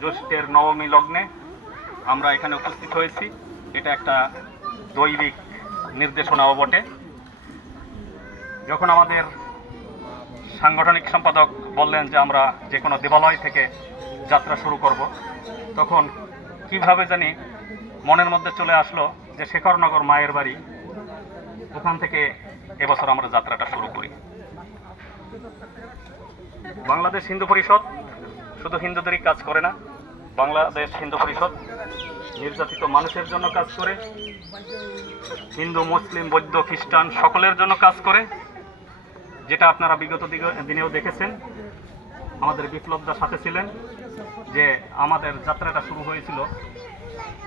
জ্যৈষ্ঠের নবমী লগ্নে আমরা এখানে উপস্থিত হয়েছি। এটা একটা দৈবিক নির্দেশনাও বটে। যখন আমাদের সাংগঠনিক সম্পাদক বললেন যে আমরা যে কোনো দেবালয় থেকে যাত্রা শুরু করব, তখন কিভাবে জানি মনের মধ্যে চলে আসলো যে শেখরনগর মায়ের বাড়ি, ওখান থেকে এবছর আমরা যাত্রাটা শুরু করি। বাংলাদেশ হিন্দু পরিষদ শুধু হিন্দুদেরই কাজ করে না, বাংলাদেশ হিন্দু পরিষদ নির্যাতিত মানুষের জন্য কাজ করে, হিন্দু মুসলিম বৌদ্ধ খ্রিস্টান সকলের জন্য কাজ করে। যেটা আপনারা বিগত দিনেও দেখেছেন, আমাদের বিপ্লবদার সাথে ছিলেন যে আমাদের যাত্রাটা শুরু হয়েছিল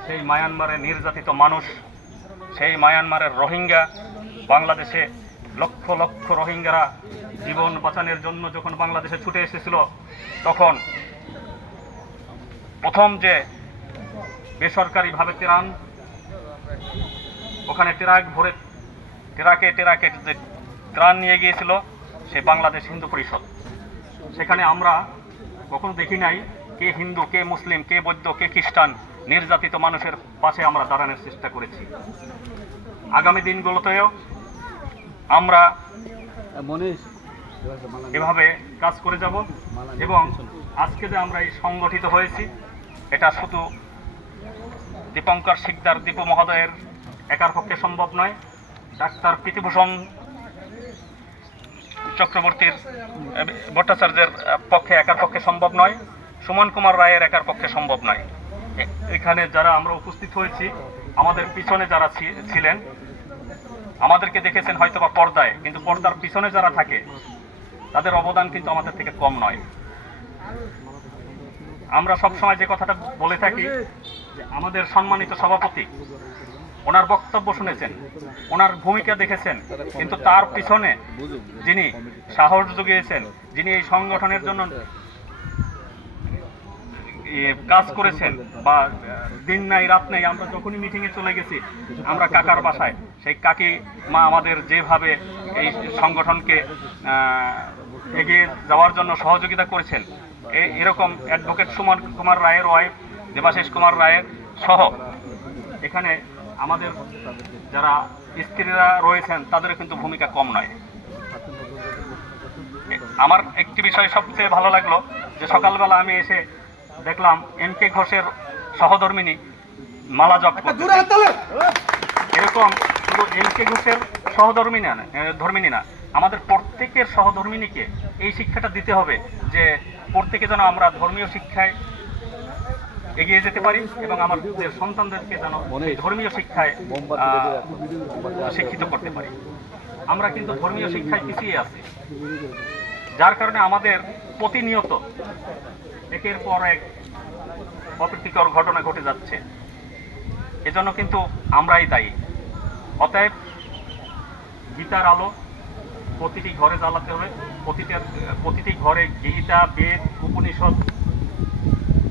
সেই মায়ানমারে নির্যাতিত মানুষ, সেই মায়ানমারের রোহিঙ্গা। বাংলাদেশে লক্ষ লক্ষ রোহিঙ্গারা জীবন বাঁচানোর জন্য যখন বাংলাদেশে ছুটে এসেছিল, তখন প্রথম যে বেসরকারিভাবে ত্রাণ, ওখানে ট্রাকে যে ত্রাণ নিয়ে গিয়েছিল সে বাংলাদেশ হিন্দু পরিষদ। সেখানে আমরা কখনো দেখি নাই কে হিন্দু, কে মুসলিম, কে বৌদ্ধ, কে খ্রিস্টান, নির্যাতিত মানুষের পাশে আমরা দাঁড়ানোর চেষ্টা করেছি। আগামী দিনগুলোতেও আমরা এভাবে কাজ করে যাব। এবং আজকে যে আমরা এই সংগঠিত হয়েছি, এটা শুধু দীপঙ্কর শিকদার দীপু মহোদয়ের একার পক্ষে সম্ভব নয়, ডাক্তার প্রীতিভূষণ চক্রবর্তীর ভট্টাচার্যের পক্ষে একার পক্ষে সম্ভব নয়, সুমন কুমার রায়ের একার পক্ষে সম্ভব নয়। এখানে যারা আমরা উপস্থিত হয়েছি, আমাদের পিছনে যারা ছিলেন, আমাদেরকে দেখেছেন হয়তোবা পর্দায়, কিন্তু পর্দার পিছনে যারা থাকে তাদের অবদান কিন্তু আমাদের থেকে কম নয়। আমরা সবসময় যে কথাটা বলে থাকি যে আমাদের সম্মানিত সভাপতি, ওনার বক্তব্য শুনেছেন, ওনার ভূমিকা দেখেছেন, কিন্তু তার পিছনে যিনি সাহস জুগিয়েছেন, যিনি এই সংগঠনের জন্য কাজ করেছেন, বা দিন নাই রাত নেই, আমরা যখনই মিটিংয়ে চলে গেছি, আমরা কাকার বাসায়, সেই কাকি মা আমাদের যেভাবে এই সংগঠনকে এগিয়ে যাওয়ার জন্য সহযোগিতা করেছেন, এরকম অ্যাডভোকেট সুমন কুমার রায়ের ওয়াইফ দেবাশিস কুমার রায়ের সহ এখানে আমাদের যারা স্ত্রীরা রয়েছেন তাদের কিন্তু ভূমিকা কম নয়। আমার একটি বিষয় সবচেয়ে ভালো লাগলো যে সকালবেলা আমি এসে দেখলাম এম.কে. ঘোষের সহধর্মিনী মালা জপ করছে। এরকম শুধু এম.কে. ঘোষের ধর্মিনী না, আমাদের প্রত্যেকের সহধর্মিনীকে এই শিক্ষাটা দিতে হবে যে প্রত্যেকে যেন আমরা ধর্মীয় শিক্ষায় এগিয়ে যেতে পারি এবং আমাদের সন্তানদেরকে যেন ধর্মীয় শিক্ষায় শিক্ষিত করতে পারি। আমরা কিন্তু ধর্মীয় শিক্ষায় পিছিয়ে আছি, যার কারণে আমাদের প্রতিনিয়ত একের পর এক অপ্রীতিকর ঘটনা ঘটে যাচ্ছে। এজন্য কিন্তু আমরাই দায়ী। অতএব গীতার আলো প্রতিটি ঘরে জ্বালাতে হবে, প্রতিটি ঘরে গীতা, বেদ, উপনিষদ,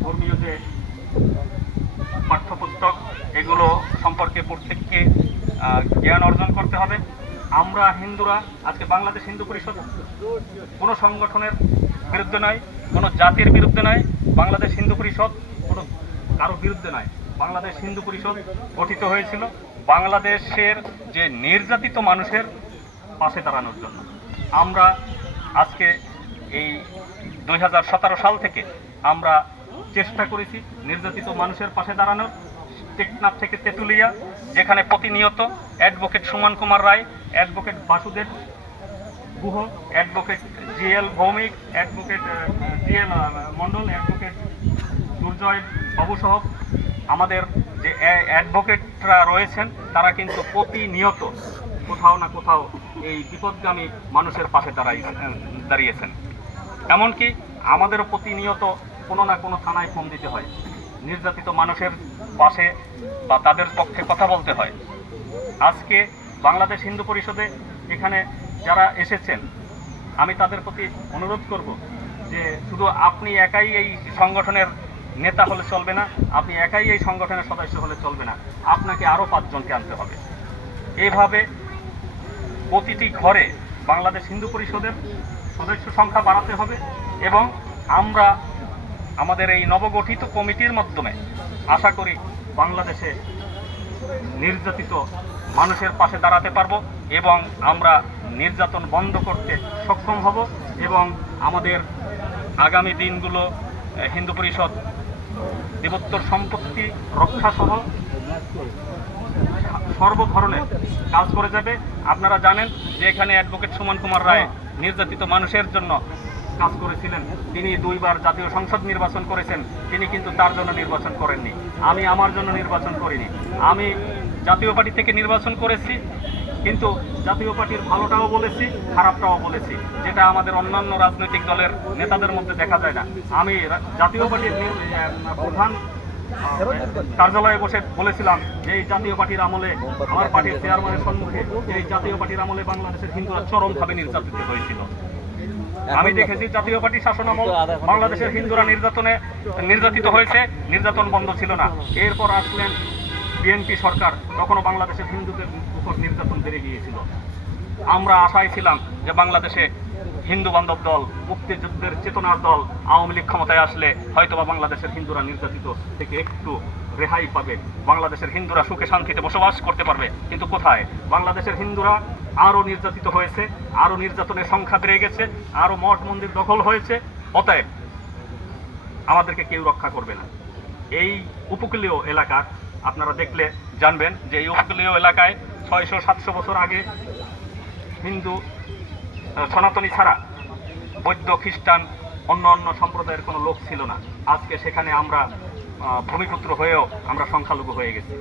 ধর্মীয় যে পাঠ্যপুস্তক, এগুলো সম্পর্কে প্রত্যেককে জ্ঞান অর্জন করতে হবে। আমরা হিন্দুরা আজকে বাংলাদেশ হিন্দু পরিষদ কোনো সংগঠনের বিরুদ্ধে নয়, কোনো জাতির বিরুদ্ধে নয়, বাংলাদেশ হিন্দু পরিষদ কোনো কারো বিরুদ্ধে নয়। বাংলাদেশ হিন্দু পরিষদ গঠিত হয়েছিল বাংলাদেশের যে নির্যাতিত মানুষের পাশে দাঁড়ানোর জন্য। আমরা আজকে এই 2017 সাল থেকে আমরা চেষ্টা করেছি নির্যাতিত মানুষের পাশে দাঁড়ানোর। টেকনাফ থেকে তেঁতুলিয়া, যেখানে প্রতিনিয়ত advocate Suman Kumar Roy, advocate Basudeb Guha, advocate GL Bhowmik, advocate GL Mondal, advocate Durjoy বাবুসহ আমাদের যে অ্যাডভোকেটরা রয়েছেন, তারা কিন্তু প্রতিনিয়ত কোথাও না কোথাও এই বিপদগামী মানুষের পাশে দাঁড়িয়েছেন। এমনকি আমাদেরও প্রতিনিয়ত কোনো না কোনো থানায় ফোন দিতে হয়, নির্যাতিত মানুষের পাশে বা তাদের পক্ষে কথা বলতে হয়। আজকে বাংলাদেশ হিন্দু পরিষদে এখানে যারা এসেছেন, আমি তাদের প্রতি অনুরোধ করব যে শুধু আপনি একাই এই সংগঠনের নেতা হলে চলবে না, আপনি একাই এই সংগঠনের সদস্য হলে চলবে না, আপনাকে আরও 5 জনকে আনতে হবে। এইভাবে প্রতিটি ঘরে বাংলাদেশ হিন্দু পরিষদের সদস্য সংখ্যা বাড়াতে হবে এবং আমরা আমাদের এই নবগঠিত কমিটির মাধ্যমে আশা করি বাংলাদেশে নির্যাতিত মানুষের পাশে দাঁড়াতে পারবো এবং আমরা নির্যাতন বন্ধ করতে সক্ষম হব এবং আমাদের আগামী দিনগুলো হিন্দু পরিষদ দেবোত্তর সম্পত্তি রক্ষাসহ সর্ব ধরনের কাজ করে যাবে। আপনারা জানেন যে এখানে অ্যাডভোকেট সুমন কুমার রায় নির্যাতিত মানুষের জন্য কাজ করেছিলেন। তিনি 2 বার জাতীয় সংসদ নির্বাচন করেছেন, তিনি কিন্তু তার জন্য নির্বাচন করেননি। আমি আমার জন্য নির্বাচন করিনি, আমি জাতীয় পার্টি থেকে নির্বাচন করেছি, কিন্তু জাতীয় পার্টির ভালোটাও বলেছি, খারাপটাও বলেছি, যেটা আমাদের অন্যান্য রাজনৈতিক দলের নেতাদের মধ্যে দেখা যায় না। আমি জাতীয় পার্টির প্রধান কার্যালয়ে বসে বলেছিলাম যে এই জাতীয় পার্টির আমলে, আমার পার্টির চেয়ারম্যানের সম্মুখে, এই জাতীয় পার্টির আমলে বাংলাদেশের হিন্দুরা চরমভাবে নির্যাতিত হয়েছিল। আমি দেখেছি জাতীয় পার্টি শাসনামল বাংলাদেশের হিন্দুরা নির্যাতিত হয়েছে, নির্যাতন বন্ধ ছিল না। এরপর আসলেন বিএনপি সরকার, তখনও বাংলাদেশের হিন্দুদের উপর নির্যাতন বেড়ে গিয়েছিল। আমরা আশায় ছিলাম যে বাংলাদেশে হিন্দু বান্ধব দল, মুক্তিযুদ্ধের চেতনার দল আওয়ামী লীগ ক্ষমতায় আসলে হয়তোবা বাংলাদেশের হিন্দুরা নির্যাতিত থেকে একটু রেহাই পাবে, বাংলাদেশের হিন্দুরা সুখে শান্তিতে বসবাস করতে পারবে। কিন্তু কোথায়? বাংলাদেশের হিন্দুরা আরও নির্যাতিত হয়েছে, আরও নির্যাতনের সংখ্যা বেড়ে গেছে, আরও মঠ মন্দির দখল হয়েছে। অতএব আমাদেরকে কেউ রক্ষা করবে না। এই উপকূলীয় এলাকার আপনারা দেখলে জানবেন যে এই উপকূলীয় এলাকায় 600-700 বছর আগে হিন্দু সনাতনী ছাড়া বৌদ্ধ, খ্রিস্টান, অন্য সম্প্রদায়ের কোনো লোক ছিল না। আজকে সেখানে আমরা ভূমিপুত্র হয়েও আমরা সংখ্যালঘু হয়ে গেছি।